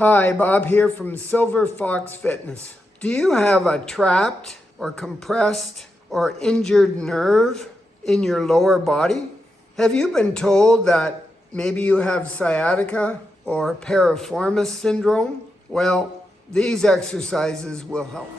Hi, Bob here from Silver Fox Fitness. Do you have a trapped or compressed or injured nerve in your lower body? Have you been told that maybe you have sciatica or piriformis syndrome? Well, these exercises will help.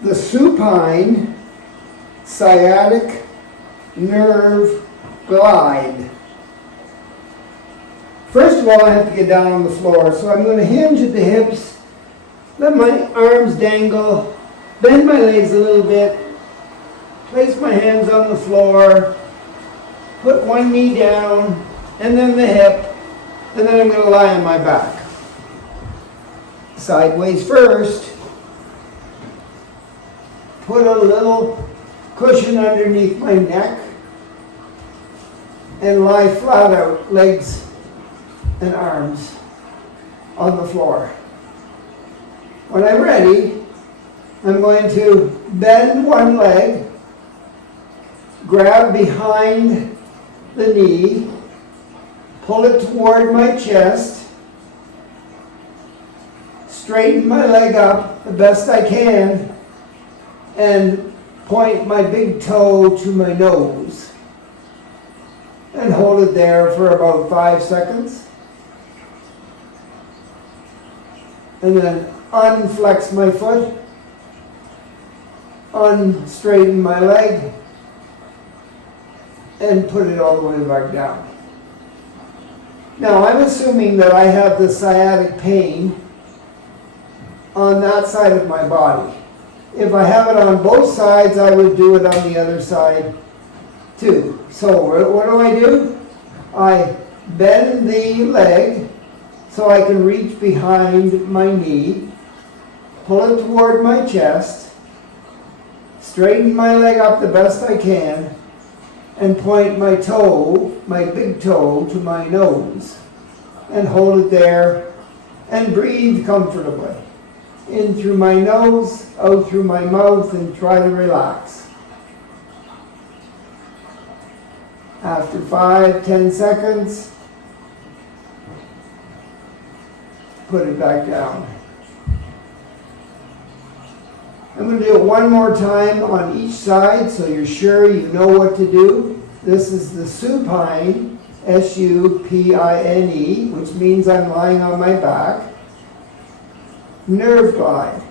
The supine sciatic nerve glide. First of all, I have to get down on the floor, so I'm going to hinge at the hips, let my arms dangle, bend my legs a little bit, place my hands on the floor, put one knee down, and then the hip, and then I'm going to lie on my back. Sideways first. Put a little cushion underneath my neck and lie flat out, legs and arms on the floor. When I'm ready, I'm going to bend one leg, grab behind the knee, pull it toward my chest, straighten my leg up the best I can, and point my big toe to my nose and hold it there for about 5 seconds. And then unflex my foot, unstraighten my leg, and put it all the way back down. Now I'm assuming that I have the sciatic pain on that side of my body. If I have it on both sides, I would do it on the other side too. So what do? I bend the leg so I can reach behind my knee, pull it toward my chest, straighten my leg up the best I can, and point my toe, my big toe, to my nose, and hold it there, and breathe comfortably. In through my nose, out through my mouth, and try to relax. After 5-10 seconds, put it back down. I'm going to do it one more time on each side so you're sure you know what to do. This is the supine, S-U-P-I-N-E, which means I'm lying on my back. Nerve glide.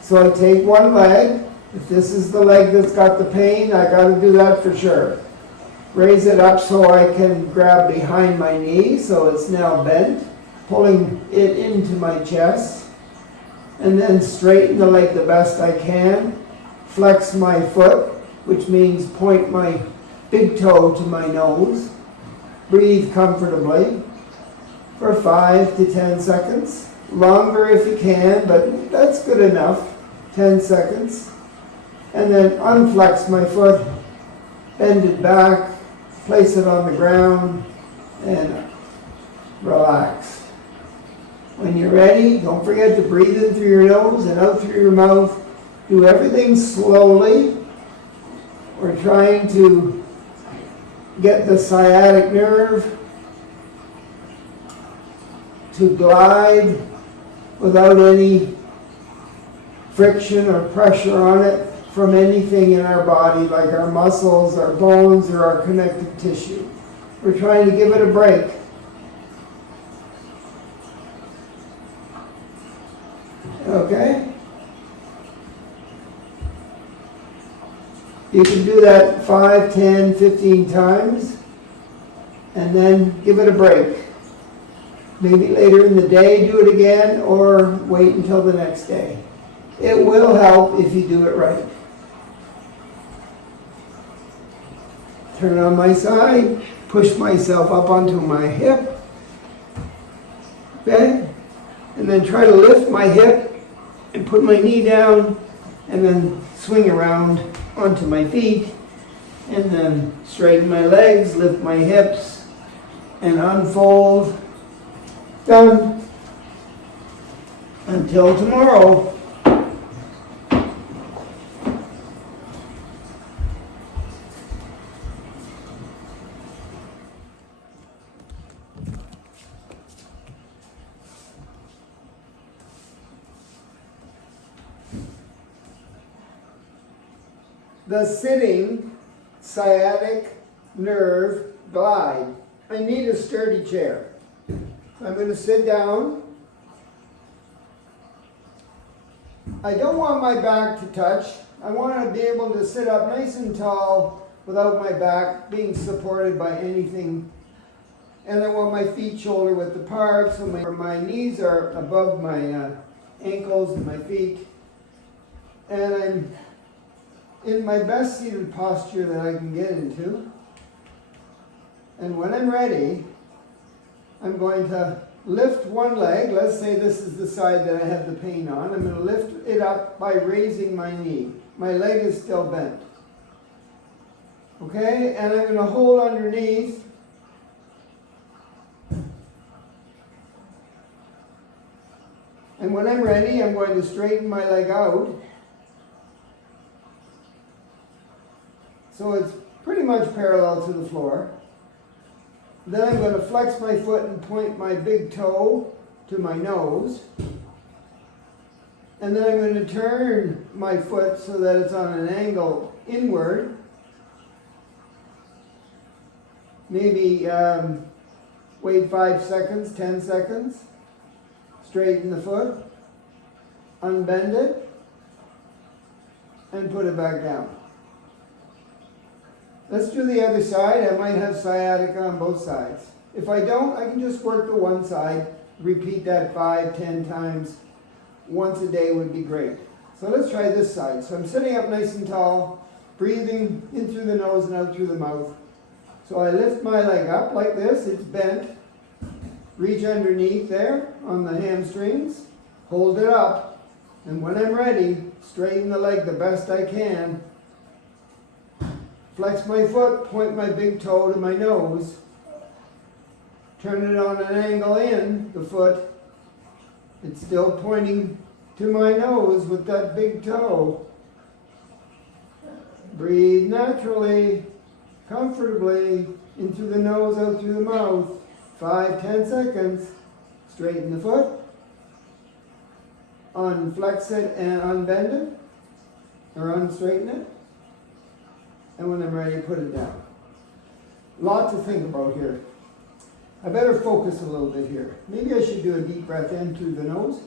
So I take one leg. If this is the leg that's got the pain, I got to do that for sure. Raise it up so I can grab behind my knee so it's now bent, pulling it into my chest, and then straighten the leg the best I can. Flex my foot, which means point my big toe to my nose. Breathe comfortably for 5 to 10 seconds. Longer if you can, but that's good enough. 10 seconds. And then unflex my foot, bend it back, place it on the ground, and relax. When you're ready, don't forget to breathe in through your nose and out through your mouth. Do everything slowly. We're trying to get the sciatic nerve to glide without any friction or pressure on it from anything in our body, like our muscles, our bones, or our connective tissue. We're trying to give it a break. Okay? You can do that 5, 10, 15 times, and then give it a break. Maybe later in the day do it again, or wait until the next day. It will help if you do it right. Turn on my side, push myself up onto my hip, okay? And then try to lift my hip and put my knee down, and then swing around onto my feet, and then straighten my legs, lift my hips, and unfold. Done. Until tomorrow. The sitting sciatic nerve glide. I need a sturdy chair. I'm going to sit down. I don't want my back to touch. I want to be able to sit up nice and tall without my back being supported by anything. And I want my feet shoulder width apart so my knees are above my ankles and my feet. And I'm in my best seated posture that I can get into. And when I'm ready, I'm going to lift one leg. Let's say this is the side that I have the pain on. I'm going to lift it up by raising my knee. My leg is still bent. Okay? And I'm going to hold underneath. And when I'm ready, I'm going to straighten my leg out. So it's pretty much parallel to the floor. Then I'm going to flex my foot and point my big toe to my nose. And then I'm going to turn my foot so that it's on an angle inward. Maybe wait 5 seconds, 10 seconds. Straighten the foot. Unbend it. And put it back down. Let's do the other side. I might have sciatica on both sides. If I don't, I can just work the one side. Repeat that 5, 10 times. Once a day would be great. So let's try this side. So I'm sitting up nice and tall, breathing in through the nose and out through the mouth. So I lift my leg up like this. It's bent. Reach underneath there on the hamstrings. Hold it up. And when I'm ready, straighten the leg the best I can. Flex my foot, point my big toe to my nose. Turn it on an angle in, the foot. It's still pointing to my nose with that big toe. Breathe naturally, comfortably, in through the nose, out through the mouth. 5, 10 seconds. Straighten the foot. Unflex it and unbend it. Or unstraighten it. And when I'm ready, put it down. Lot to think about here. I better focus a little bit here. Maybe I should do a deep breath in through the nose.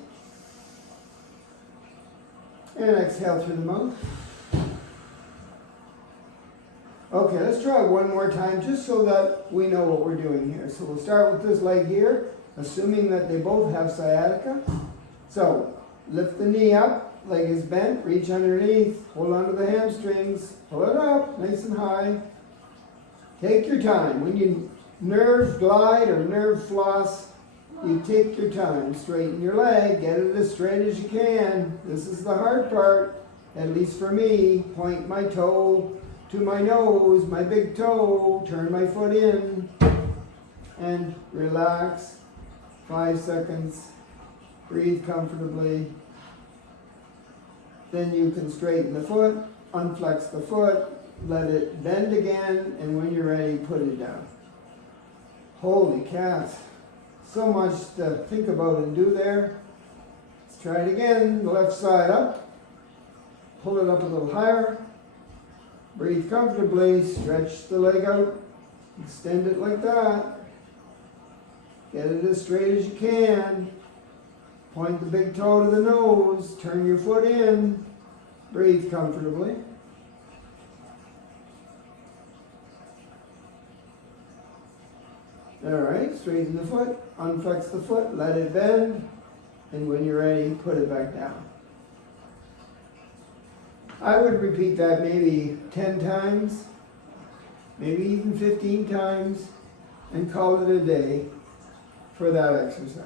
And exhale through the mouth. Okay, let's try one more time just so that we know what we're doing here. So we'll start with this leg here, assuming that they both have sciatica. So, lift the knee up. Leg is bent, reach underneath, hold on to the hamstrings, pull it up, nice and high. Take your time. When you nerve glide or nerve floss, you take your time. Straighten your leg, get it as straight as you can. This is the hard part, at least for me. Point my toe to my nose, my big toe, turn my foot in, and relax. 5 seconds. Breathe comfortably. Then you can straighten the foot, unflex the foot, let it bend again, and when you're ready, put it down. Holy cats. So much to think about and do there. Let's try it again. The left side up. Pull it up a little higher. Breathe comfortably. Stretch the leg out. Extend it like that. Get it as straight as you can. Point the big toe to the nose, turn your foot in, breathe comfortably. All right, straighten the foot, unflex the foot, let it bend, and when you're ready, put it back down. I would repeat that maybe 10 times, maybe even 15 times, and call it a day for that exercise.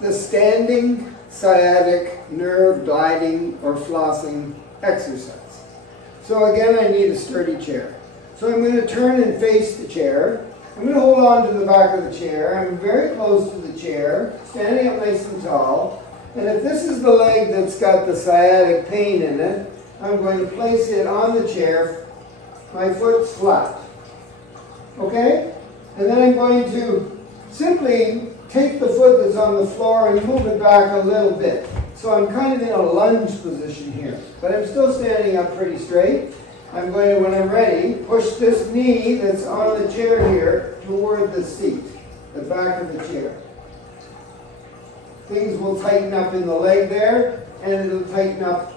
The standing sciatic nerve gliding or flossing exercise. So again, I need a sturdy chair. So I'm going to turn and face the chair. I'm going to hold on to the back of the chair. I'm very close to the chair, standing up nice and tall. And if this is the leg that's got the sciatic pain in it, I'm going to place it on the chair. My foot's flat. Okay? And then I'm going to simply take the foot that's on the floor and move it back a little bit. So I'm kind of in a lunge position here. But I'm still standing up pretty straight. I'm going to, when I'm ready, push this knee that's on the chair here toward the seat, the back of the chair. Things will tighten up in the leg there, and it'll tighten up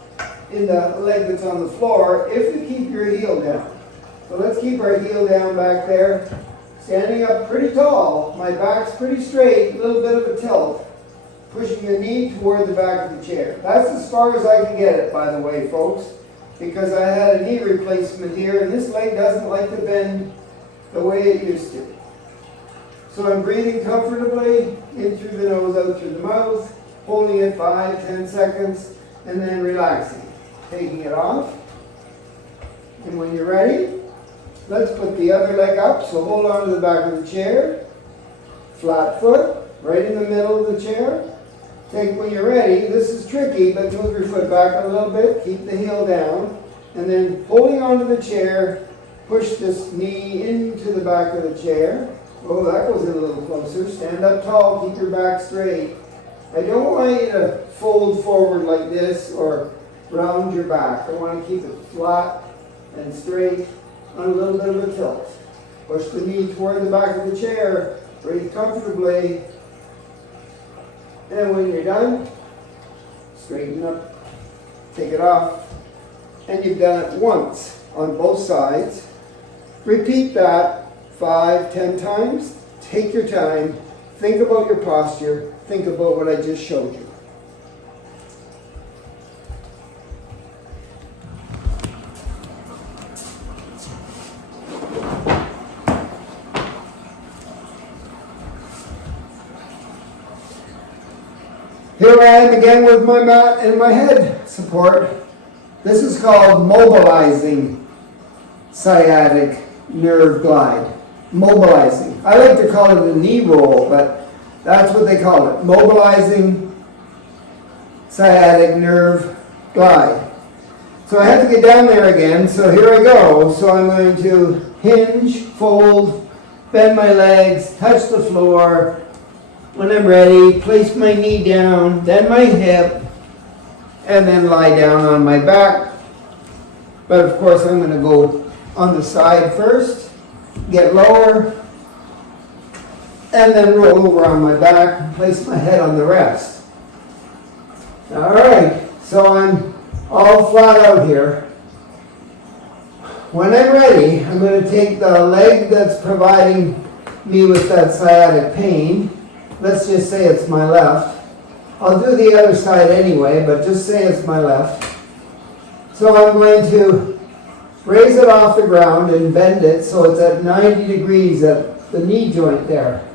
in the leg that's on the floor if you keep your heel down. So let's keep our heel down back there. Standing up pretty tall, my back's pretty straight, a little bit of a tilt, pushing the knee toward the back of the chair. That's as far as I can get it, by the way, folks, because I had a knee replacement here, and this leg doesn't like to bend the way it used to. So I'm breathing comfortably, in through the nose, out through the mouth, holding it 5-10 seconds, and then relaxing. Taking it off. And when you're ready, let's put the other leg up. So hold on to the back of the chair. Flat foot, right in the middle of the chair. When you're ready, this is tricky, but move your foot back a little bit, keep the heel down, and then holding onto the chair, push this knee into the back of the chair. Oh, that goes in a little closer. Stand up tall, keep your back straight. I don't want you to fold forward like this or round your back. I want to keep it flat and straight on a little bit of a tilt. Push the knee toward the back of the chair, breathe comfortably. And when you're done, straighten up, take it off, and you've done it once on both sides. Repeat that 5-10 times. Take your time, think about your posture, think about what I just showed you. Here I am again with my mat and my head support. This is called mobilizing sciatic nerve glide. Mobilizing. I like to call it a knee roll, but that's what they call it. Mobilizing sciatic nerve glide. So I have to get down there again, so here I go. So I'm going to hinge, fold, bend my legs, touch the floor. When I'm ready, place my knee down, then my hip, and then lie down on my back. But of course I'm going to go on the side first, get lower, and then roll over on my back and place my head on the rest. Alright, so I'm all flat out here. When I'm ready, I'm going to take the leg that's providing me with that sciatic pain. Let's just say it's my left. I'll do the other side anyway, but just say it's my left. So I'm going to raise it off the ground and bend it so it's at 90 degrees at the knee joint there.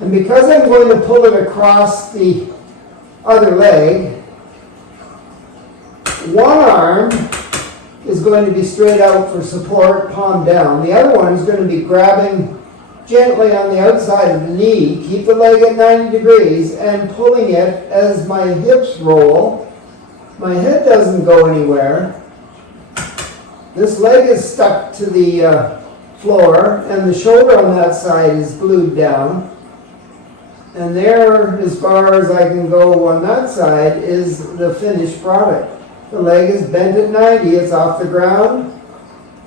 And because I'm going to pull it across the other leg, one arm is going to be straight out for support, palm down. The other one is going to be grabbing gently on the outside of the knee, keep the leg at 90 degrees, and pulling it as my hips roll. My head doesn't go anywhere. This leg is stuck to the floor, and the shoulder on that side is glued down. And there, as far as I can go on that side, is the finished product. The leg is bent at 90, it's off the ground.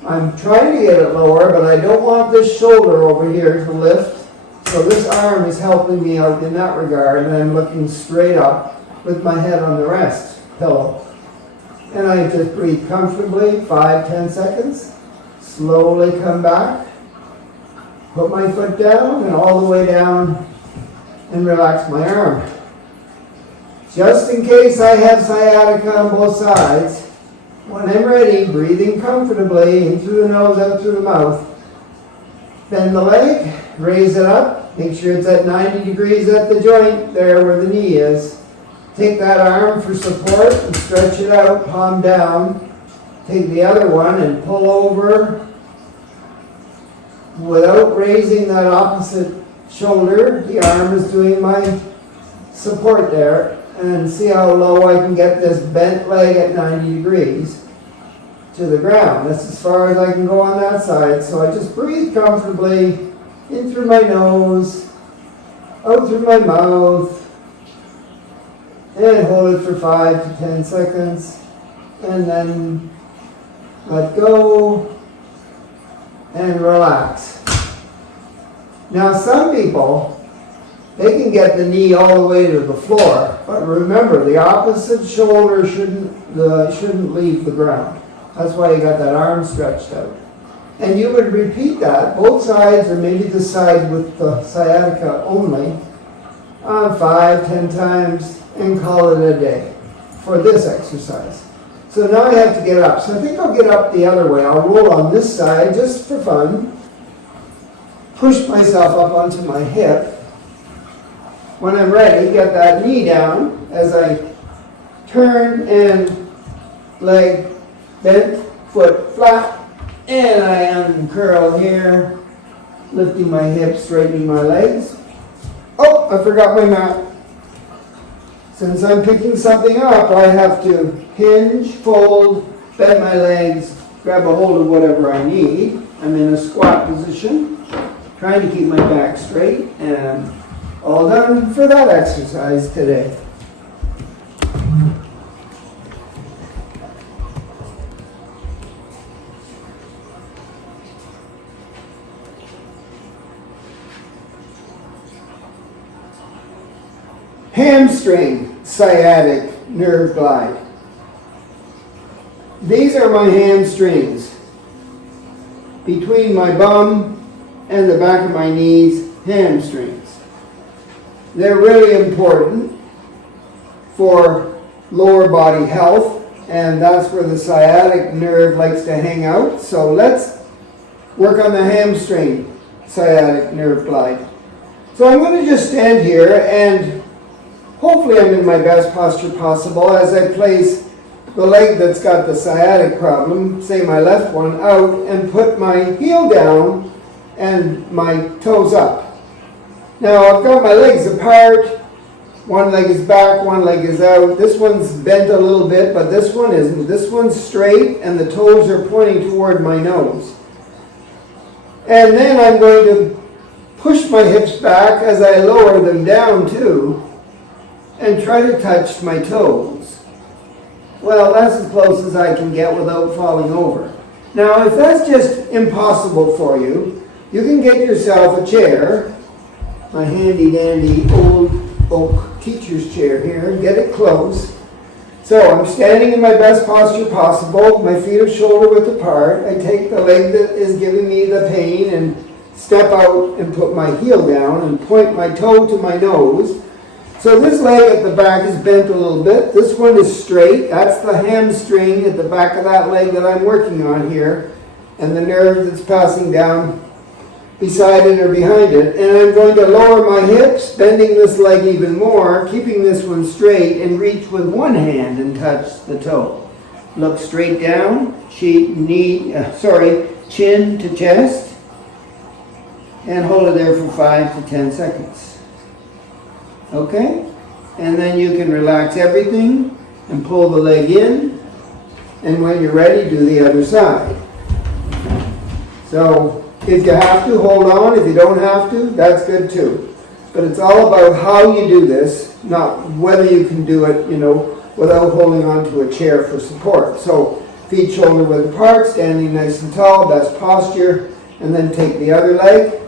I'm trying to get it lower, but I don't want this shoulder over here to lift. So this arm is helping me out in that regard, and I'm looking straight up with my head on the rest pillow. And I just breathe comfortably, 5-10 seconds. Slowly come back. Put my foot down and all the way down and relax my arm. Just in case I have sciatica on both sides, when I'm ready, breathing comfortably in through the nose, out through the mouth. Bend the leg, raise it up, make sure it's at 90 degrees at the joint there where the knee is. Take that arm for support and stretch it out, palm down. Take the other one and pull over without raising that opposite shoulder. The arm is doing my support there. And see how low I can get this bent leg at 90 degrees to the ground. That's as far as I can go on that side. So I just breathe comfortably in through my nose, out through my mouth, and hold it for 5 to 10 seconds, and then let go and relax. Now some people, they can get the knee all the way to the floor, but remember the opposite shoulder shouldn't leave the ground. That's why you got that arm stretched out. And you would repeat that, both sides, or maybe the side with the sciatica only, 5-10 times, and call it a day for this exercise. So now I have to get up. So I think I'll get up the other way. I'll roll on this side just for fun. Push myself up onto my hip. When I'm ready, get that knee down as I turn and leg bent, foot flat, and I uncurl here, lifting my hips, straightening my legs. Oh, I forgot my mat. Since I'm picking something up, I have to hinge, fold, bend my legs, grab a hold of whatever I need. I'm in a squat position, trying to keep my back straight, and all done for that exercise today. Hamstring sciatic nerve glide. These are my hamstrings. Between my bum and the back of my knees, hamstrings. They're really important for lower body health, and that's where the sciatic nerve likes to hang out. So let's work on the hamstring sciatic nerve glide. So I'm going to just stand here, and hopefully I'm in my best posture possible as I place the leg that's got the sciatic problem, say my left one, out, and put my heel down and my toes up. Now I've got my legs apart. One leg is back, one leg is out. This one's bent a little bit, but this one isn't. This one's straight, and the toes are pointing toward my nose. And then I'm going to push my hips back as I lower them down too, and try to touch my toes. Well, that's as close as I can get without falling over. Now, if that's just impossible for you, you can get yourself a chair, my handy dandy old oak teacher's chair here, and get it close. So I'm standing in my best posture possible, my feet are shoulder width apart. I take the leg that is giving me the pain and step out and put my heel down and point my toe to my nose. So this leg at the back is bent a little bit. This one is straight. That's the hamstring at the back of that leg that I'm working on here, and the nerve that's passing down beside it or behind it. And I'm going to lower my hips, bending this leg even more, keeping this one straight, and reach with one hand and touch the toe. Look straight down, chin to chest, and hold it there for 5 to 10 seconds. Okay? And then you can relax everything and pull the leg in, and when you're ready, do the other side. So if you have to, hold on. If you don't have to, that's good too. But it's all about how you do this, not whether you can do it, without holding on to a chair for support. So feet shoulder width apart, standing nice and tall, best posture, and then take the other leg,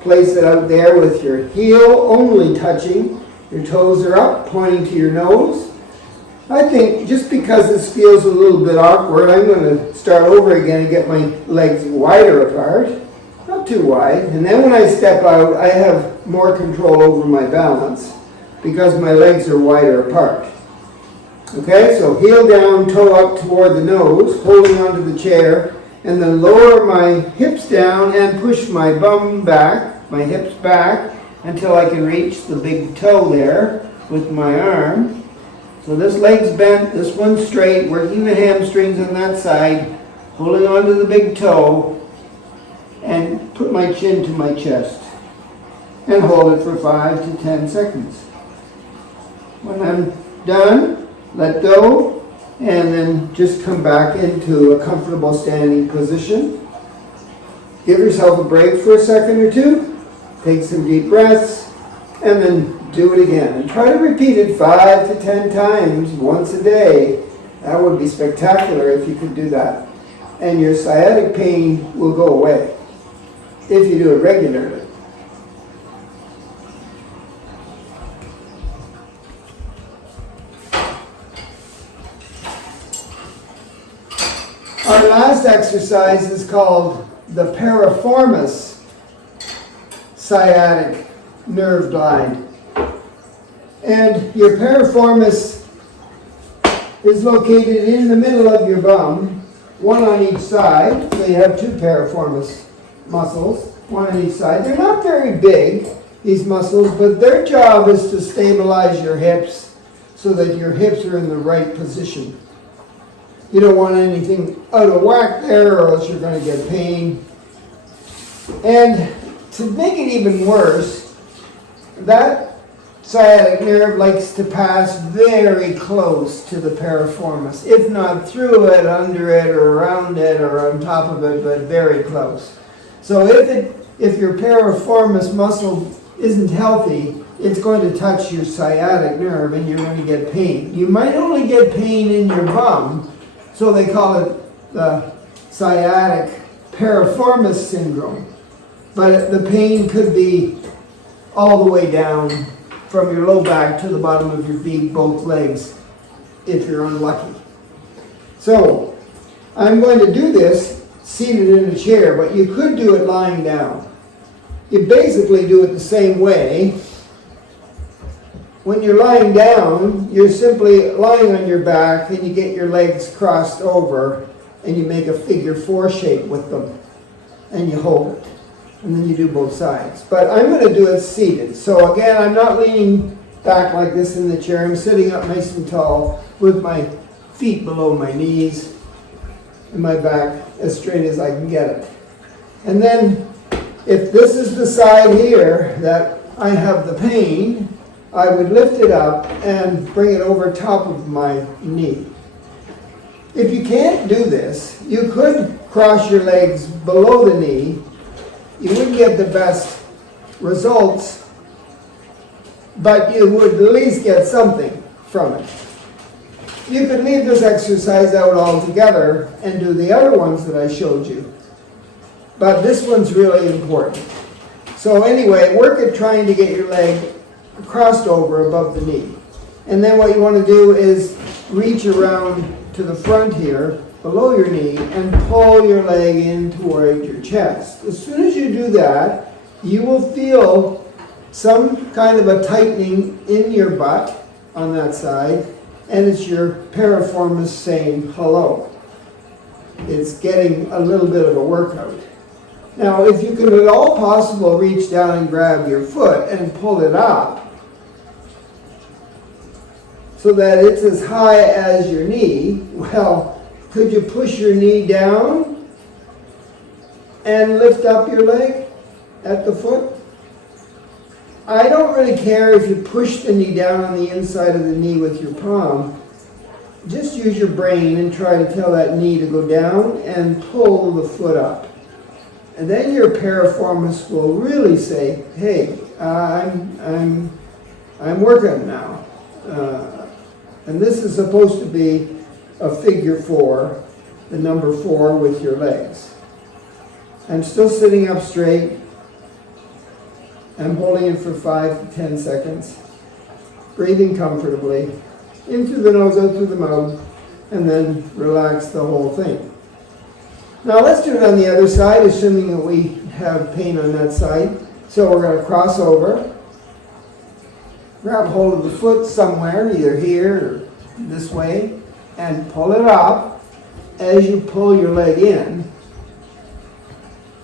place it out there with your heel only touching. Your toes are up, pointing to your nose. I think just because this feels a little bit awkward, I'm going to start over again and get my legs wider apart. Not too wide. And then when I step out, I have more control over my balance because my legs are wider apart. Okay, so heel down, toe up toward the nose, holding onto the chair, and then lower my hips down and push my bum back, my hips back, until I can reach the big toe there with my arm. So this leg's bent, this one's straight, working the hamstrings on that side, holding onto the big toe, and put my chin to my chest. And hold it for 5 to 10 seconds. When I'm done, let go, and then just come back into a comfortable standing position. Give yourself a break for a second or two, take some deep breaths, and then do it again. And try to repeat it 5 to 10 times once a day. That would be spectacular if you could do that. And your sciatic pain will go away if you do it regularly. Our last exercise is called the piriformis sciatic nerve glide. And your piriformis is located in the middle of your bum, one on each side. So you have two piriformis muscles, one on each side. They're not very big, these muscles, but their job is to stabilize your hips so that your hips are in the right position. You don't want anything out of whack there or else you're going to get pain. And to make it even worse, that sciatic nerve likes to pass very close to the piriformis, if not through it, under it, or around it, or on top of it, but very close. So if your piriformis muscle isn't healthy, it's going to touch your sciatic nerve and you're going to get pain. You might only get pain in your bum, so they call it the sciatic piriformis syndrome. But the pain could be all the way down from your low back to the bottom of your feet, both legs, if you're unlucky. So, I'm going to do this seated in a chair, but you could do it lying down. You basically do it the same way. When you're lying down, you're simply lying on your back and you get your legs crossed over and you make a figure 4 shape with them and you hold it. And then you do both sides. But I'm going to do it seated. So again, I'm not leaning back like this in the chair. I'm sitting up nice and tall with my feet below my knees and my back as straight as I can get it. And then if this is the side here that I have the pain, I would lift it up and bring it over top of my knee. If you can't do this, you could cross your legs below the knee. You wouldn't get the best results, but you would at least get something from it. You could leave this exercise out altogether and do the other ones that I showed you. But this one's really important. So anyway, work at trying to get your leg crossed over above the knee. And then what you want to do is reach around to the front here, below your knee, and pull your leg in toward your chest. As soon as you do that, you will feel some kind of a tightening in your butt on that side, and it's your piriformis saying hello. It's getting a little bit of a workout. Now, if you can at all possible reach down and grab your foot and pull it up so that it's as high as your knee, well, could you push your knee down and lift up your leg at the foot? I don't really care if you push the knee down on the inside of the knee with your palm. Just use your brain and try to tell that knee to go down and pull the foot up. And then your piriformis will really say, hey, I'm working now. And this is supposed to be a figure 4, the number 4 with your legs. I'm still sitting up straight. I'm holding it for 5 to 10 seconds. Breathing comfortably. In through the nose, out through the mouth, and then relax the whole thing. Now let's do it on the other side, assuming that we have pain on that side. So we're going to cross over, grab hold of the foot somewhere, either here or this way, and pull it up as you pull your leg in,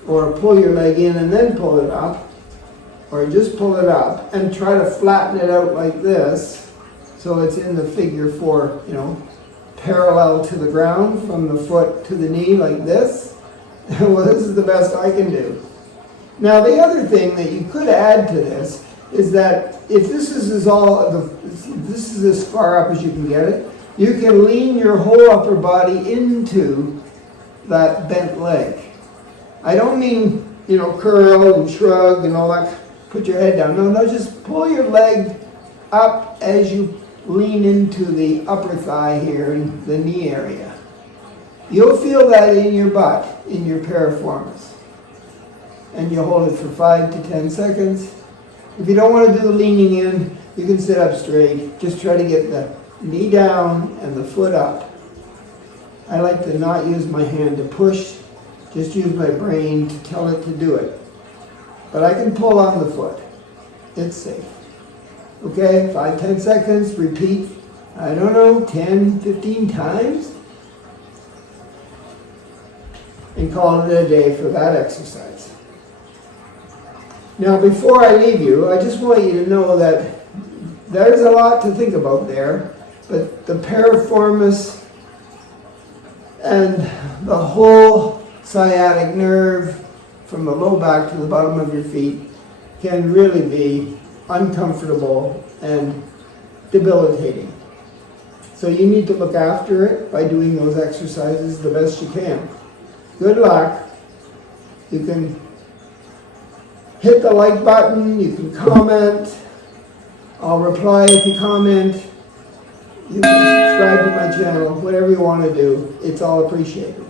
or pull your leg in and then pull it up, or just pull it up and try to flatten it out like this So it's in the figure 4, parallel to the ground from the foot to the knee like this. Well, this is the best I can do. Now the other thing that you could add to this is that if this is this is as far up as you can get it, you can lean your whole upper body into that bent leg. I don't mean, curl and shrug and all that, put your head down. No, just pull your leg up as you lean into the upper thigh here in the knee area. You'll feel that in your butt, in your piriformis. And you hold it for 5 to 10 seconds. If you don't want to do the leaning in, you can sit up straight. Just try to get the knee down and the foot up. I like to not use my hand to push, just use my brain to tell it to do it. But I can pull on the foot. It's safe. Okay, 5, 10 seconds, repeat, 10, 15 times. And call it a day for that exercise. Now, before I leave you, I just want you to know that there's a lot to think about there, but the piriformis and the whole sciatic nerve from the low back to the bottom of your feet can really be uncomfortable and debilitating. So you need to look after it by doing those exercises the best you can. Good luck. You can hit the like button, you can comment, I'll reply if you comment, you can subscribe to my channel, whatever you want to do, it's all appreciated.